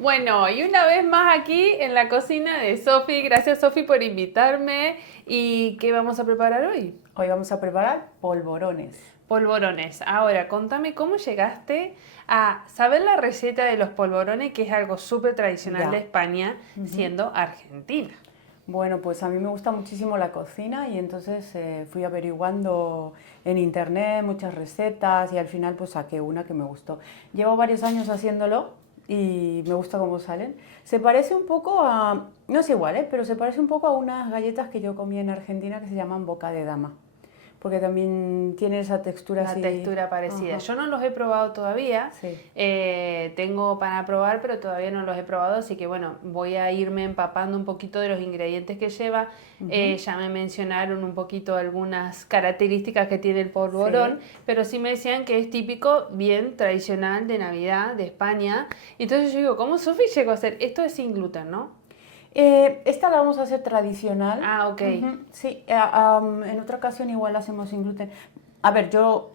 Bueno, y una vez más aquí en la cocina de Sofi. Gracias, Sofi, por invitarme. ¿Y qué vamos a preparar hoy? Hoy vamos a preparar polvorones. Polvorones. Ahora, contame cómo llegaste a saber la receta de los polvorones, que es algo súper tradicional de Ya. España, siendo argentina. Bueno, pues a mí me gusta muchísimo la cocina y entonces fui averiguando en internet muchas recetas y al final pues saqué una que me gustó. Llevo varios años haciéndolo y me gusta cómo salen. Se parece un poco a, no es igual, pero se parece un poco a unas galletas que yo comí en Argentina que se llaman boca de dama, porque también tiene esa textura La así. textura parecida. Ajá. Yo no los he probado todavía. Sí. Tengo para probar, pero todavía no los he probado, así que bueno, voy a irme empapando un poquito de los ingredientes que lleva. Ya me mencionaron un poquito algunas características que tiene el polvorón, pero sí me decían que es típico, bien tradicional de Navidad, de España. Entonces yo digo, ¿cómo Sofi llegó a hacer? Esto es sin gluten, ¿no? Esta la vamos a hacer tradicional. Ah, ok. Sí, en otra ocasión igual la hacemos sin gluten. A ver, yo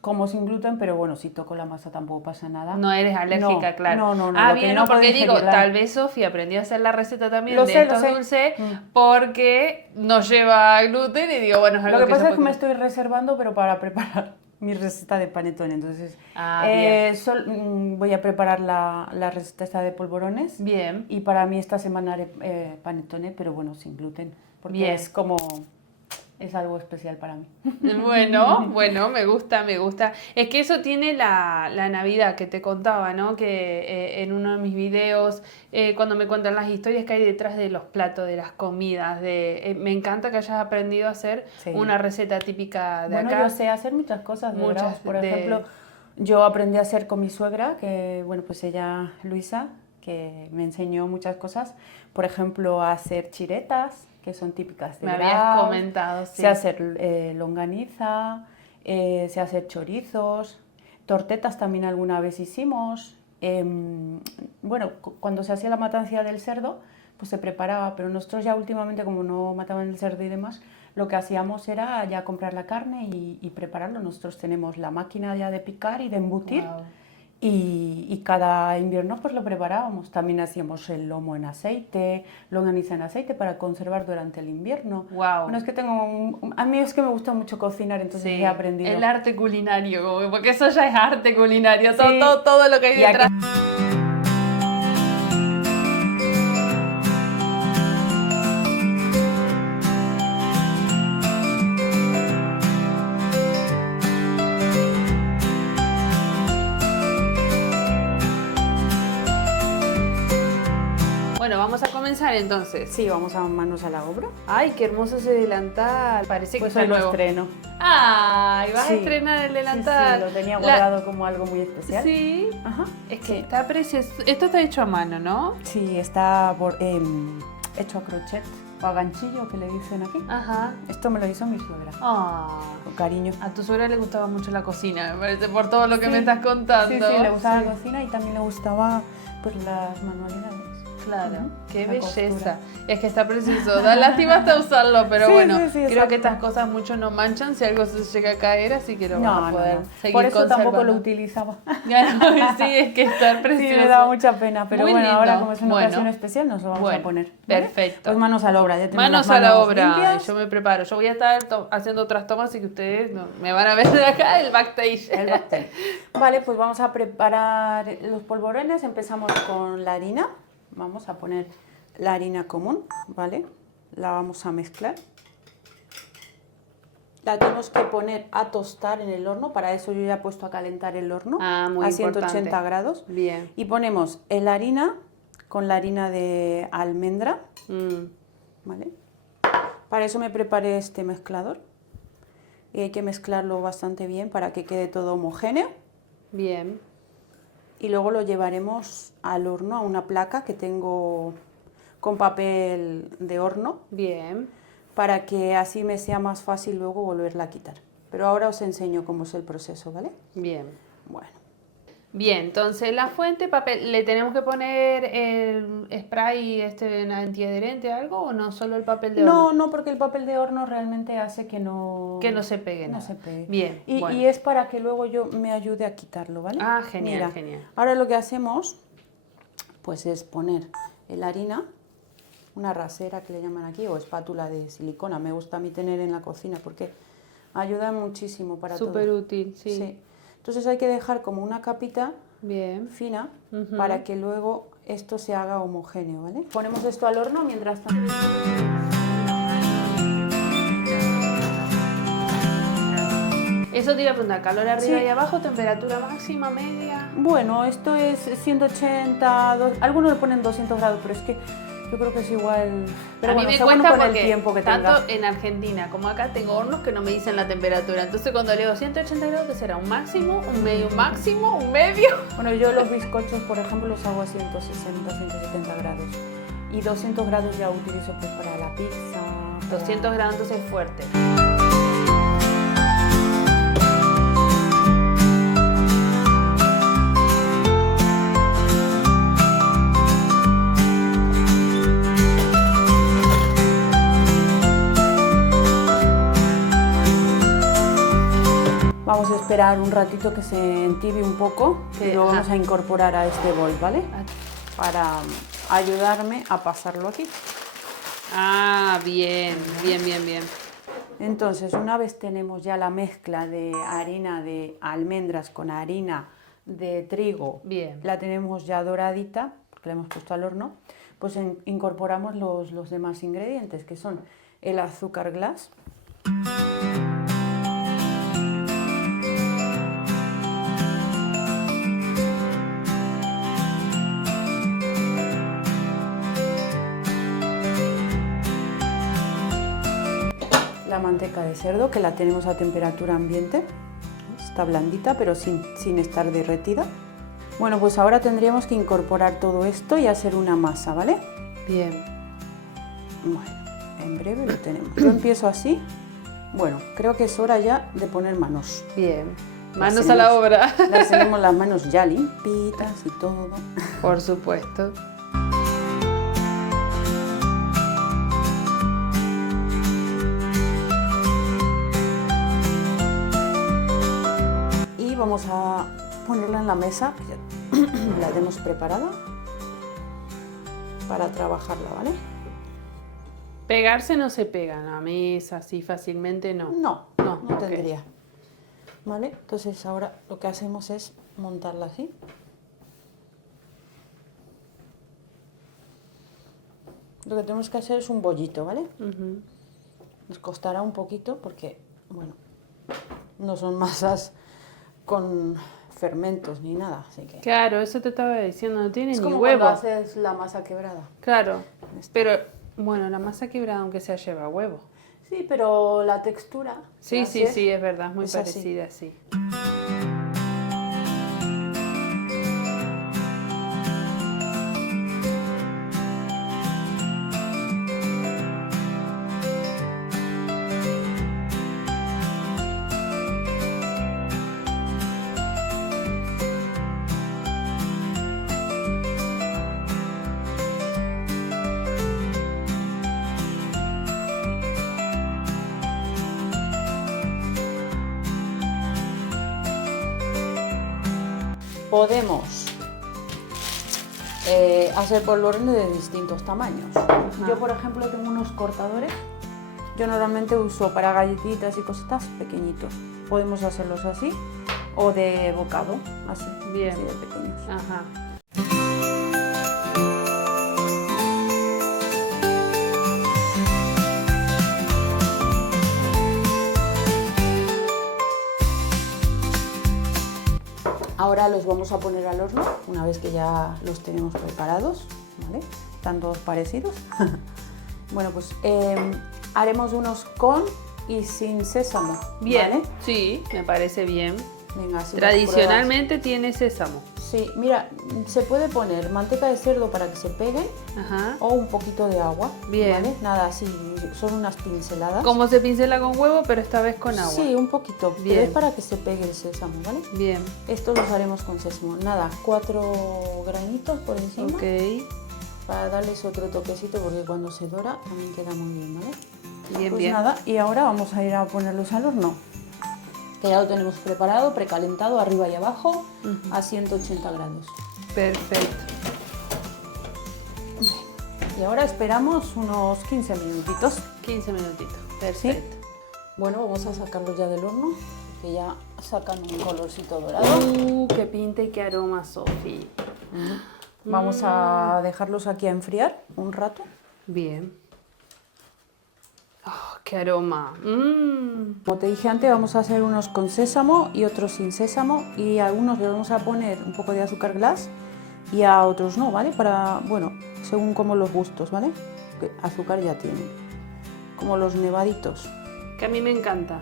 como sin gluten, pero bueno, si toco la masa tampoco pasa nada. No eres alérgica, No, claro. no. Ah, Lo que bien, no no, porque puedo digo, ingerir, tal vez Sofía aprendió a hacer la receta también lo de sé, lo estos sé. dulces porque no lleva gluten y digo, bueno, es algo Lo que que se pasa es puede que me comer. estoy reservando, pero para preparar mi receta de panetone. Entonces, Ah, bien. voy a preparar la receta esta de polvorones. Bien, Y para mí esta semana haré panetone, pero bueno, sin gluten. Porque bien. es como, es algo especial para mí. Bueno, me gusta, me gusta. Es que eso tiene la Navidad que te contaba, ¿no? Que en uno de mis videos, cuando me cuentan las historias que hay detrás de los platos, de las comidas, me encanta que hayas aprendido a hacer Sí. una receta típica de Bueno, yo acá. sé hacer muchas cosas, de verdad. Muchas Por ejemplo, de... yo aprendí a hacer con mi suegra, que, bueno, pues ella, Luisa, que me enseñó muchas cosas. Por ejemplo, a hacer chiretas, que son típicas de Me habías Graus. comentado, Sé sí. hacer longaniza, sé hacer chorizos, tortetas también alguna vez hicimos. Bueno, cuando se hacía la matanza del cerdo, pues se preparaba, pero nosotros ya últimamente, como no mataban el cerdo y demás, lo que hacíamos era ya comprar la carne y prepararlo. Nosotros tenemos la máquina ya de picar y de embutir Wow. y cada invierno pues lo preparábamos. También hacíamos el lomo en aceite, longaniza en aceite para conservar durante el invierno. Bueno, Wow. es que a mí es que me gusta mucho cocinar, entonces he Sí, aprendido. el arte culinario, porque eso ya es arte culinario, todo, Sí, todo lo que hay y aquí detrás. Bueno, vamos a comenzar entonces. sí, vamos a manos a la obra. Ay, qué hermoso ese delantal. Parece que Pues está hoy lo nuevo. estreno. Ay, vas a Sí, estrenar el sí, delantal. lo tenía guardado como algo muy especial. Sí, Ajá, es que sí. está precioso. Esto está hecho a mano, ¿no? Sí, está hecho a crochet o a ganchillo, que le dicen aquí. Ajá. Esto me lo hizo mi suegra, Ah. con cariño. A tu suegra le gustaba mucho la cocina, me parece, por todo lo que me Sí, estás contando. Sí, le gustaba Sí. la cocina y también le gustaba pues las manualidades. Claro, Ujú, qué la belleza. costura. Es que está precioso. Da lástima hasta usarlo, pero Sí, bueno, sí, creo que exacto. estas cosas mucho no manchan si algo se llega a caer, así que lo vas a poder seguir Por eso tampoco lo conservando. utilizaba. Sí, es que está Sí, precioso. me daba mucha pena, pero Muy bueno, lindo. ahora como es una Bueno, ocasión especial nos lo vamos a bueno, poner. ¿vale? perfecto. Pues manos a la obra, ya tenemos Manos las a la manos obra, y limpias. yo me preparo. Yo voy a estar haciendo otras tomas, así que ustedes me van a ver de acá el backstage. El backstage. Vale, pues vamos a preparar los polvorones. Empezamos con la harina. Vamos a poner la harina común, ¿vale? La vamos a mezclar. La tenemos que poner a tostar en el horno. Para eso yo ya he puesto a calentar el horno Muy a 180 importante. grados. Bien. Y ponemos la harina con la harina de almendra, ¿vale? Para eso me preparé este mezclador. Y hay que mezclarlo bastante bien para que quede todo homogéneo. Bien. Y luego lo llevaremos al horno, a una placa que tengo con papel de horno, Bien. para que así me sea más fácil luego volverla a quitar. Pero ahora os enseño cómo es el proceso, ¿vale? Bien. Bueno, Bien, entonces la fuente, papel, ¿le tenemos que poner el spray antiadherente algo o no? Solo el papel de horno. no, porque el papel de horno realmente hace Que no se pegue no nada. se pegue. Bien, bueno. Y es para que luego yo me ayude a quitarlo, ¿vale? Ah, genial, Mira, genial. ahora lo que hacemos pues es poner la harina, una rasera que le llaman aquí, o espátula de silicona. Me gusta a mí tener en la cocina porque ayuda muchísimo para todo. Súper útil, sí. Sí. Entonces hay que dejar como una capita Bien. fina para que luego esto se haga homogéneo, ¿vale? Ponemos esto al horno mientras tanto. Eso te iba a preguntar, calor arriba Sí. y abajo, temperatura máxima, media. Bueno, esto es 180, algunos le ponen 200 grados, pero es que yo creo que es igual. Pero A bueno, mí me según cuesta con el porque tiempo que tanto tenga. en Argentina como acá tengo hornos que no me dicen la temperatura. Entonces cuando leo 180 grados, ¿qué será? ¿Un máximo? ¿Un medio? ¿Un máximo? ¿Un medio? Bueno, yo los bizcochos, por ejemplo, los hago a 160, 170 grados. Y 200 grados ya utilizo pues para la pizza. para- 200 grados entonces fuerte. Vamos a esperar un ratito que se entibie un poco Sí, y lo ajá. vamos a incorporar a este bol, ¿vale? Para ayudarme a pasarlo aquí. Ah, bien, bien, bien, bien. Entonces, una vez tenemos ya la mezcla de harina de almendras con harina de trigo, Bien. la tenemos ya doradita, porque la hemos puesto al horno, pues incorporamos los demás ingredientes, que son el azúcar glass, la manteca de cerdo, que la tenemos a temperatura ambiente, está blandita pero sin estar derretida. Bueno, pues ahora tendríamos que incorporar todo esto y hacer una masa, ¿vale? Bien. Bueno, en breve lo tenemos. Yo empiezo así. Bueno, creo que es hora ya de poner manos. Bien. Las Manos a la tenemos- obra. Las tenemos las manos ya limpitas y todo. Por supuesto. Y vamos a ponerla en la mesa, que ya la tenemos preparada para trabajarla, ¿vale? Pegarse no se pegan a mesa así fácilmente, no. No, No, no ok. tendría. ¿Vale? Entonces ahora lo que hacemos es montarla así. Lo que tenemos que hacer es un bollito, ¿vale? Ujú. Nos costará un poquito porque, bueno, no son masas con fermentos ni nada, así que... Claro, eso te estaba diciendo, no tiene Es ni como huevo. cuando haces la masa quebrada. Claro, Está. pero bueno, la masa quebrada aunque sea lleva huevo. Sí, pero la textura... Sí, que sí, hace sí, es verdad, es muy es así. parecida, sí. Podemos hacer polvorones de distintos tamaños. Yo, por ejemplo, tengo unos cortadores. Yo normalmente uso para galletitas y cositas pequeñitos. Podemos hacerlos así o de bocado, así, Bien. así de pequeños. Ajá. Ahora los vamos a poner al horno una vez que ya los tenemos preparados, ¿vale? Están todos parecidos. Bueno, pues haremos unos con y sin sésamo. Bien, ¿vale? sí, me parece bien. Venga, así los Tradicionalmente tiene sésamo. pruebas. Sí, mira, se puede poner manteca de cerdo para que se peguen Ajá. o un poquito de agua. Bien. ¿Vale? Nada, así, son unas pinceladas. Como se pincela con huevo, pero esta vez con agua. Sí, un poquito. Bien. Pero es para que se pegue el sésamo, ¿vale? Bien, Estos los haremos con sésamo. Nada, 4 granitos por encima. ok. Para darles otro toquecito porque cuando se dora también queda muy bien, ¿vale? Bien, Pues bien. nada, y ahora vamos a ir a ponerlos al horno. Que ya lo tenemos preparado, precalentado arriba y abajo a 180 grados. Perfecto. Y ahora esperamos unos 15 minutitos. 15 minutitos, perfecto. Bueno, vamos a sacarlos ya del horno, que ya sacan un colorcito dorado. Qué pinta y qué aroma, Sofi. Vamos a dejarlos aquí a enfriar un rato. Bien. Oh, qué aroma. Como te dije antes, vamos a hacer unos con sésamo y otros sin sésamo, y a algunos le vamos a poner un poco de azúcar glass y a otros no, ¿vale? Para, bueno, según como los gustos, ¿vale? Que azúcar ya tienen. Como los nevaditos. Que a mí me encanta.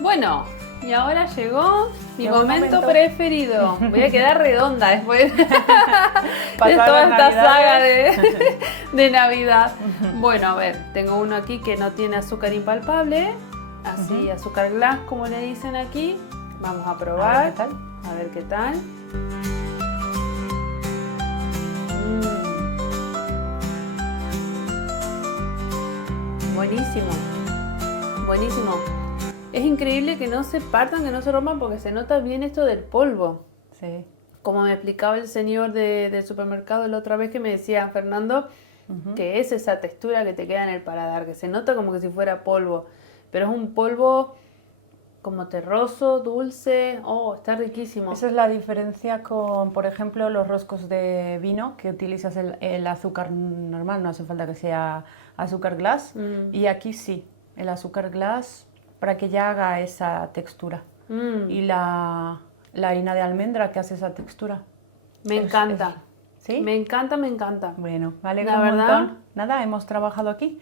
Bueno, y ahora llegó mi momento preferido. Voy a quedar redonda después de toda esta saga de Navidad. Bueno, a ver, tengo uno aquí que no tiene azúcar impalpable, así azúcar glass como le dicen aquí. Vamos a probar. A ver qué tal. Buenísimo, buenísimo. Es increíble que no se partan, que no se rompan, porque se nota bien esto del polvo. Sí. Como me explicaba el señor del supermercado la otra vez, que me decía, Fernando, que es esa textura que te queda en el paladar, que se nota como que si fuera polvo, pero es un polvo como terroso, dulce. Oh, está riquísimo. Esa es la diferencia con, por ejemplo, los roscos de vino, que utilizas el azúcar normal, no hace falta que sea azúcar glass, y aquí sí, el azúcar glass para que ya haga esa textura. Y la harina de almendra que hace esa textura. Me encanta. ¿Sí? Me encanta, me encanta. Bueno, me alegra un montón. Nada, hemos trabajado aquí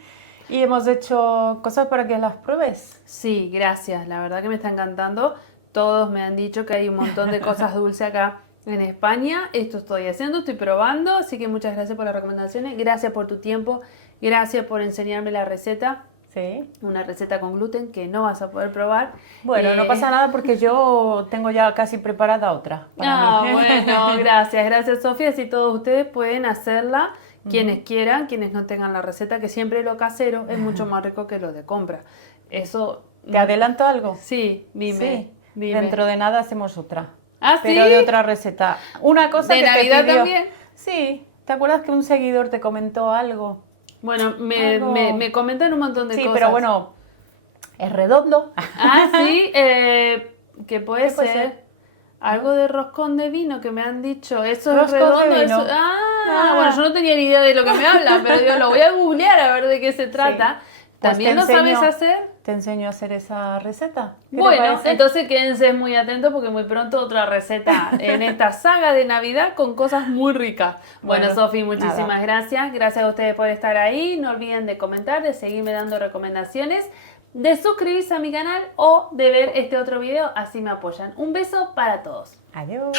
y hemos hecho cosas para que las pruebes. Sí, gracias. La verdad que me está encantando. Todos me han dicho que hay un montón de cosas dulces acá en España. Esto estoy haciendo, estoy probando. Así que muchas gracias por las recomendaciones. Gracias por tu tiempo. Gracias por enseñarme la receta. Sí. Una receta con gluten que no vas a poder probar. Bueno, no pasa nada porque yo tengo ya casi preparada otra. Para mí. Bueno, gracias Sofía. Así todos ustedes pueden hacerla, quienes quieran, quienes no tengan la receta, que siempre lo casero es mucho más rico que lo de compra. Eso... ¿Te adelanto algo? Sí, dime. Sí. Dime. Dentro de nada hacemos otra. ¿Ah, sí? Pero de otra receta. Una cosa ¿De que Navidad te pidió. también? Sí. ¿Te acuerdas que un seguidor te comentó algo? Bueno, me comentan un montón de cosas. Sí, pero bueno, es redondo. Ah, sí, ¿qué puede ser? Algo de roscón de vino que me han dicho. Eso es redondo. Eso... Bueno, yo no tenía ni idea de lo que me hablan, pero yo lo voy a googlear a ver de qué se trata. Sí. Pues ¿También lo sabes hacer? Te enseño a hacer esa receta. Bueno, entonces quédense muy atentos porque muy pronto otra receta en esta saga de Navidad con cosas muy ricas. Bueno, Sofi, muchísimas gracias. Gracias a ustedes por estar ahí. No olviden de comentar, de seguirme dando recomendaciones, de suscribirse a mi canal o de ver este otro video, así me apoyan. Un beso para todos. Adiós.